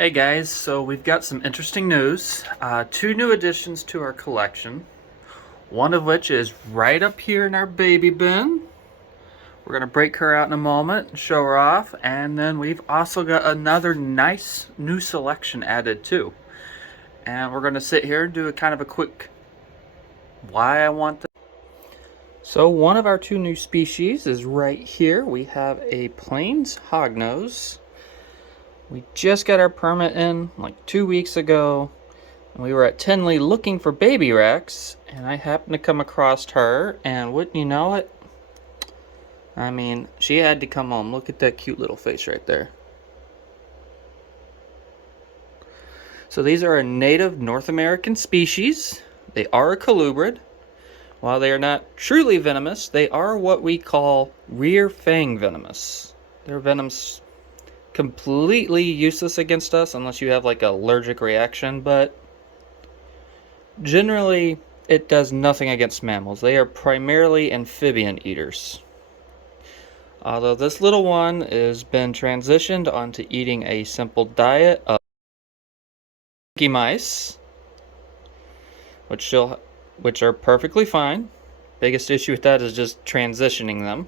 Hey guys, so we've got some interesting news. Two new additions to our collection. One of which is right up here in our baby bin. We're going to break her out in a moment and show her off. And then we've also got another nice new selection added too. And we're going to sit here and do a kind of a quick why I want this. So one of our two new species is right here. We have a Plains hognose. We just got our permit in like 2 weeks ago. And we were at Tinley looking for baby Rex, and I happened to come across her, and wouldn't you know it? I mean, she had to come home. Look at that cute little face right there. So these are a native North American species. They are a colubrid. While they are not truly venomous, they are what we call rear fang venomous. Their venom's completely useless against us unless you have like an allergic reaction, but generally it does nothing against mammals. They are primarily amphibian eaters. Although this little one has been transitioned onto eating a simple diet of monkey mice, which are perfectly fine. Biggest issue with that is just transitioning them.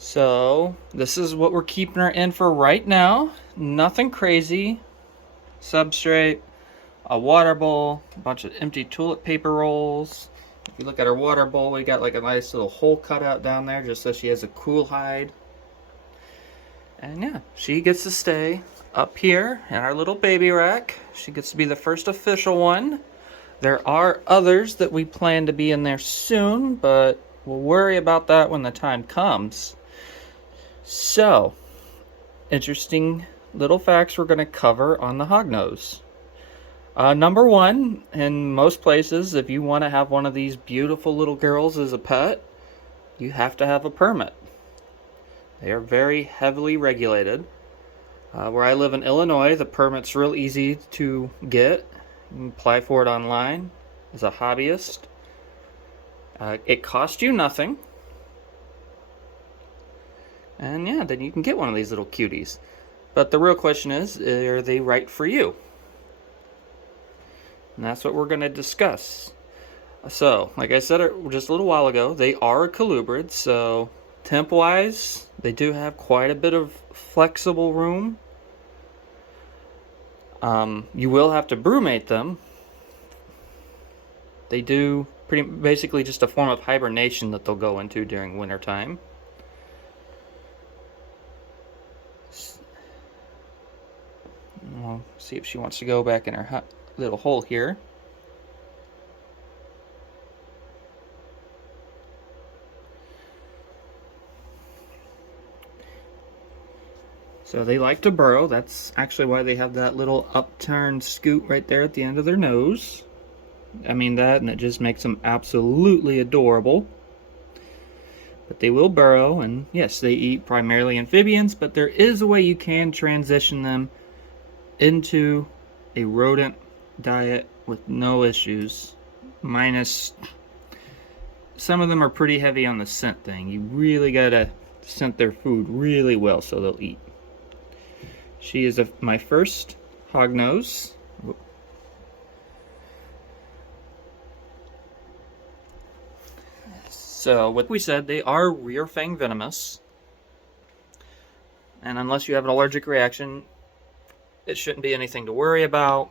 So this is what we're keeping her in for right now. Nothing crazy. Substrate, a water bowl, a bunch of empty toilet paper rolls. If you look at her water bowl, we got like a nice little hole cut out down there just so she has a cool hide. And yeah, she gets to stay up here in our little baby rack. She gets to be the first official one. There are others that we plan to be in there soon, but we'll worry about that when the time comes. So, interesting little facts we're going to cover on the hognose. Number one, in most places, if you want to have one of these beautiful little girls as a pet, you have to have a permit. They are very heavily regulated. Where I live in Illinois, the permit's real easy to get. You can apply for it online as a hobbyist. It costs you nothing. And yeah, then you can get one of these little cuties. But the real question is, are they right for you? And that's what we're going to discuss. So, like I said just a little while ago, they are a colubrid, so temp-wise, they do have quite a bit of flexible room. You will have to brumate them. They do basically just a form of hibernation that they'll go into during wintertime. We'll see if she wants to go back in her little hole here. So they like to burrow. That's actually why they have that little upturned scoot right there at the end of their nose. I mean that, and it just makes them absolutely adorable. But they will burrow, and yes, they eat primarily amphibians, but there is a way you can transition them into a rodent diet with no issues. Minus, some of them are pretty heavy on the scent thing. You really gotta scent their food really well so they'll eat. She is my first hognose. So, what we said, they are rear fang venomous. And unless you have an allergic reaction, it shouldn't be anything to worry about.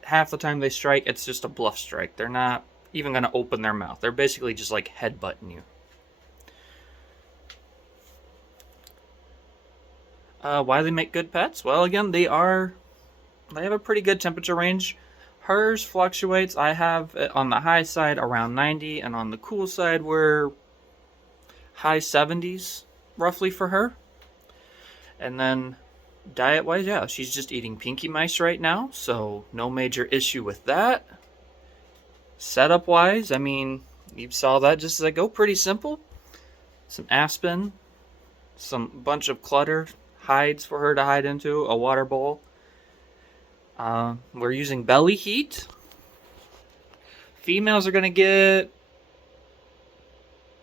Half the time they strike, it's just a bluff strike. They're not even going to open their mouth. They're basically just like headbutting you. Why they make good pets? Well, again, they have a pretty good temperature range. Hers fluctuates. I have it on the high side around 90, and on the cool side we're high 70s roughly for her. And then diet-wise, yeah, she's just eating pinky mice right now, so no major issue with that. Setup-wise, I mean, you saw that just as I go, pretty simple. Some aspen, some bunch of clutter, hides for her to hide into, a water bowl. We're using belly heat. Females are going to get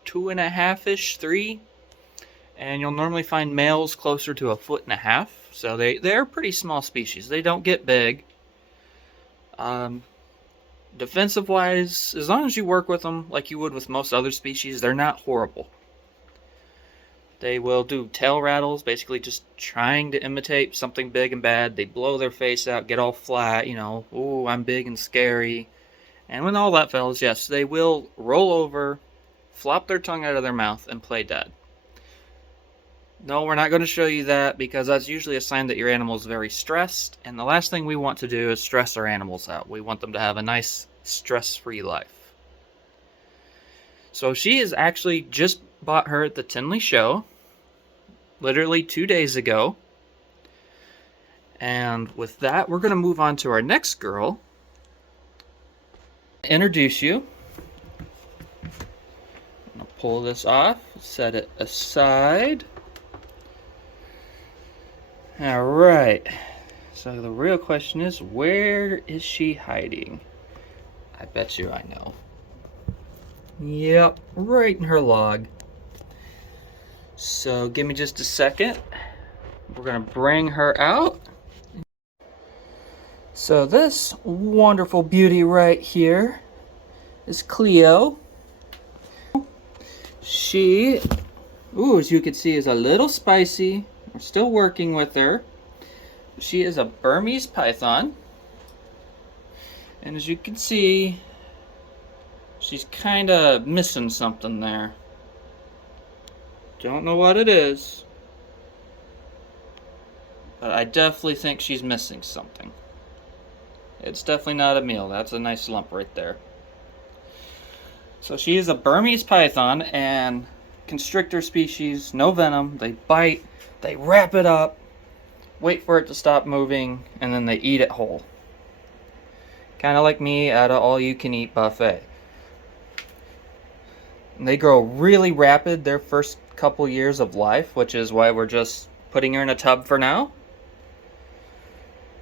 2.5-ish, 3. And you'll normally find males closer to 1.5 feet. So they're pretty small species. They don't get big. Defensive wise, as long as you work with them like you would with most other species, they're not horrible. They will do tail rattles, basically just trying to imitate something big and bad. They blow their face out, get all flat, you know, ooh, I'm big and scary. And when all that fails, yes, they will roll over, flop their tongue out of their mouth, and play dead. No, we're not going to show you that because that's usually a sign that your animal is very stressed, and the last thing we want to do is stress our animals out. We want them to have a nice, stress-free life. So she is actually just bought her at the Tinley show, literally 2 days ago. And with that, we're going to move on to our next girl. Introduce you. I'm going to pull this off, set it aside. All right. So the real question is, where is she hiding? I bet you I know. Yep, right in her log. So give me just a second. We're gonna bring her out. So this wonderful beauty right here is Cleo. She, as you can see, is a little spicy. We're still working with her. She is a Burmese python. And as you can see, she's kind of missing something there. Don't know what it is, but I definitely think she's missing something. It's definitely not a meal. That's a nice lump right there. So she is a Burmese python and constrictor species, no venom. They bite, they wrap it up, wait for it to stop moving, and then they eat it whole. Kind of like me at an all-you-can-eat buffet. And they grow really rapid their first couple years of life, which is why we're just putting her in a tub for now.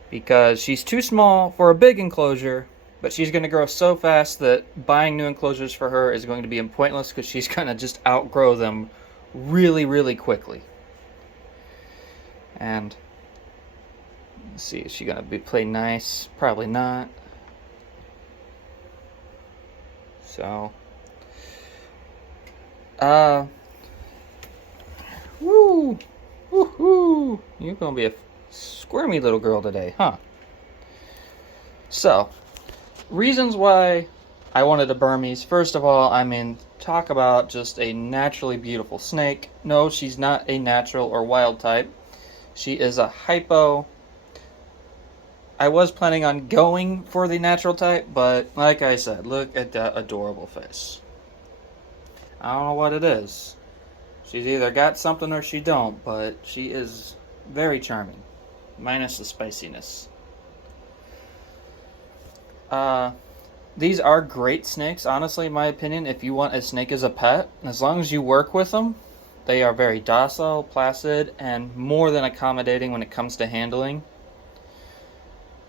Because she's too small for a big enclosure, but she's going to grow so fast that buying new enclosures for her is going to be pointless because she's going to just outgrow them really, really quickly. And let's see, is she going to play nice? Probably not. So, woohoo! You're gonna be a squirmy little girl today, huh? So, reasons why I wanted a Burmese. First of all, I mean, talk about just a naturally beautiful snake. No, she's not a natural or wild type. She is a hypo. I was planning on going for the natural type, but like I said, look at that adorable face. I don't know what it is. She's either got something or she don't, but she is very charming, minus the spiciness. These are great snakes, honestly, in my opinion, if you want a snake as a pet. As long as you work with them, they are very docile, placid, and more than accommodating when it comes to handling.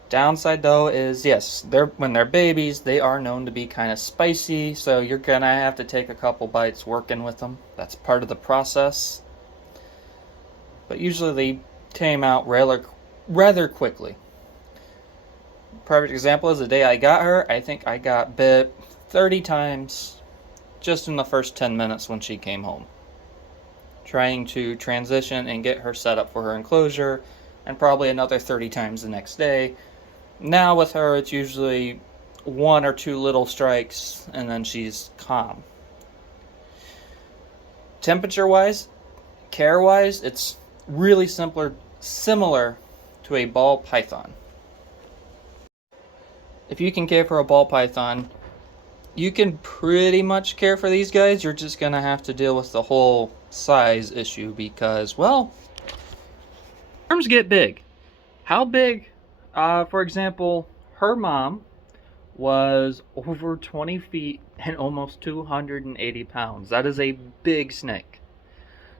Downside though is, yes, when they're babies, they are known to be kind of spicy, so you're gonna have to take a couple bites working with them. That's part of the process. But usually they tame out rather quickly. Perfect example is the day I got her, I think I got bit 30 times just in the first 10 minutes when she came home. Trying to transition and get her set up for her enclosure, and probably another 30 times the next day. Now with her, it's usually 1 or 2 little strikes, and then she's calm. Temperature-wise, care-wise, it's really similar to a ball python. If you can care for a ball python, you can pretty much care for these guys. You're just going to have to deal with the whole size issue because, well, arms get big. How big? For example, her mom was over 20 feet and almost 280 pounds. That is a big snake.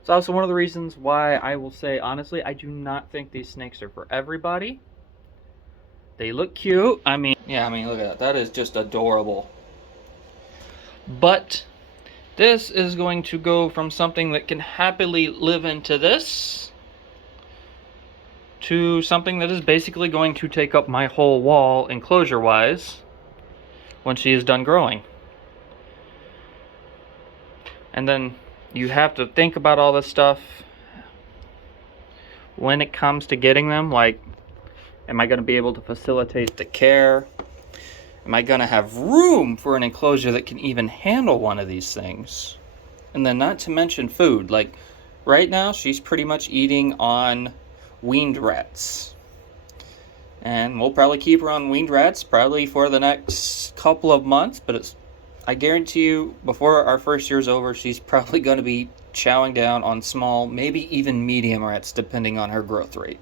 It's also one of the reasons why I will say, honestly, I do not think these snakes are for everybody. They look cute. Yeah, look at that. That is just adorable. But This is going to go from something that can happily live into this to something that is basically going to take up my whole wall enclosure-wise when she is done growing. And then you have to think about all this stuff when it comes to getting them. Like, am I going to be able to facilitate the care? Am I going to have room for an enclosure that can even handle one of these things? And then not to mention food. Like, right now, she's pretty much eating on weaned rats. And we'll probably keep her on weaned rats probably for the next couple of months. But I guarantee you, before our first year's over, she's probably going to be chowing down on small, maybe even medium rats, depending on her growth rate.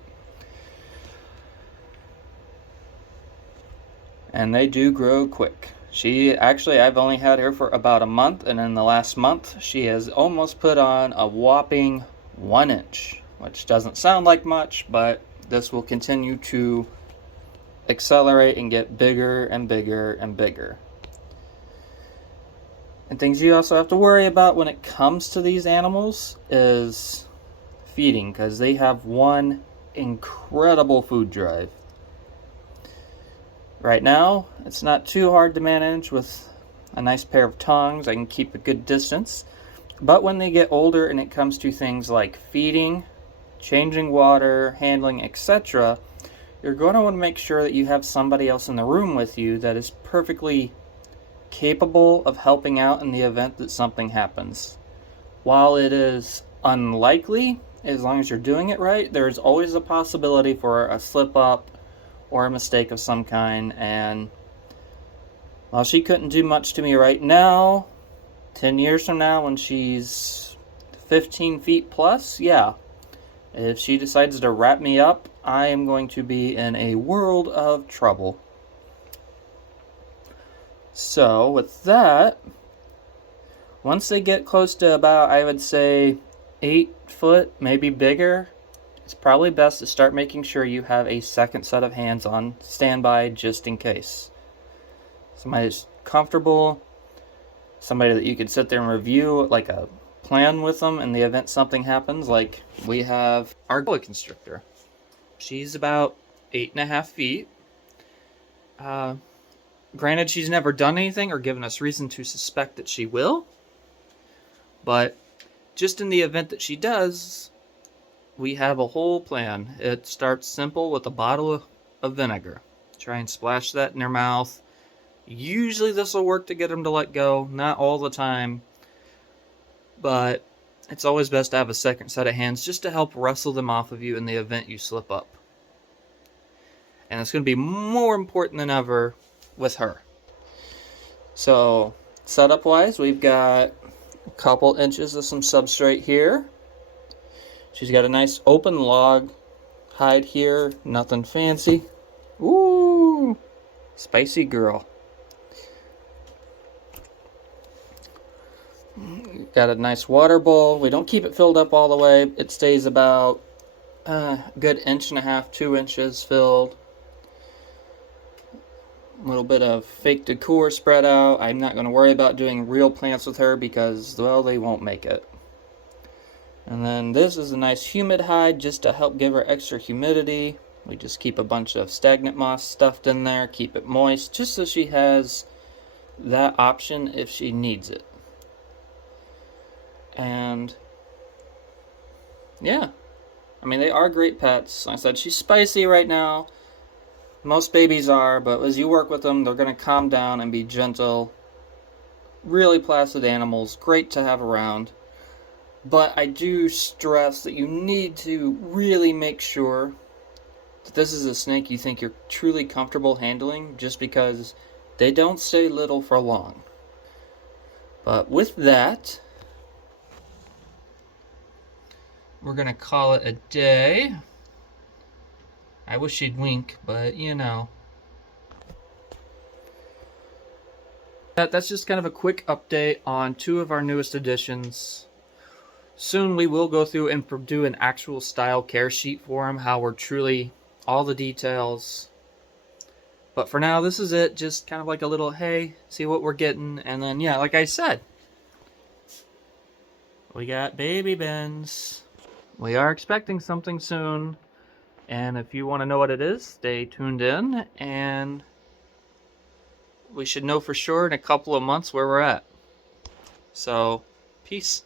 And they do grow quick. I've only had her for about a month, and in the last month, she has almost put on a whopping 1 inch, which doesn't sound like much, but this will continue to accelerate and get bigger and bigger and bigger. And things you also have to worry about when it comes to these animals is feeding, because they have one incredible food drive. Right now, it's not too hard to manage with a nice pair of tongs. I can keep a good distance. But when they get older and it comes to things like feeding, changing water, handling, etc., you're going to want to make sure that you have somebody else in the room with you that is perfectly capable of helping out in the event that something happens. While it is unlikely, as long as you're doing it right, there is always a possibility for a slip-up or a mistake of some kind. And while she couldn't do much to me right now, 10 years from now when she's 15 feet plus, yeah, if she decides to wrap me up, I am going to be in a world of trouble. So with that, once they get close to about, I would say, 8 foot, maybe bigger, it's probably best to start making sure you have a second set of hands on standby just in case. Somebody that's comfortable, somebody that you could sit there and review like a plan with them in the event something happens. Like we have our boa constrictor. She's about 8.5 feet. Granted, she's never done anything or given us reason to suspect that she will. But just in the event that she does, we have a whole plan. It starts simple with a bottle of vinegar. Try and splash that in their mouth. Usually this will work to get them to let go. Not all the time. But it's always best to have a second set of hands just to help wrestle them off of you in the event you slip up. And it's going to be more important than ever with her. So, setup wise, we've got a couple inches of some substrate here. She's got a nice open log hide here, nothing fancy. Ooh, spicy girl. Got a nice water bowl. We don't keep it filled up all the way. It stays about a good 1.5 inches, 2 inches filled. A little bit of fake decor spread out. I'm not going to worry about doing real plants with her because, well, they won't make it. And then this is a nice humid hide just to help give her extra humidity. We just keep a bunch of stagnant moss stuffed in there, keep it moist, just so she has that option if she needs it. And yeah, I mean, they are great pets. Like I said, she's spicy right now. Most babies are, but as you work with them, they're going to calm down and be gentle. Really placid animals, great to have around. But I do stress that you need to really make sure that this is a snake you think you're truly comfortable handling, just because they don't stay little for long. But with that, we're going to call it a day. I wish she'd wink, but you know. That's just kind of a quick update on 2 of our newest additions. Soon we will go through and do an actual style care sheet for them, how we're truly, all the details. But for now, this is it, just kind of like a little, hey, see what we're getting. And then, yeah, like I said, We got baby bins. We are expecting something soon. And if you want to know what it is, stay tuned in. And we should know for sure in a couple of months where we're at. So, peace.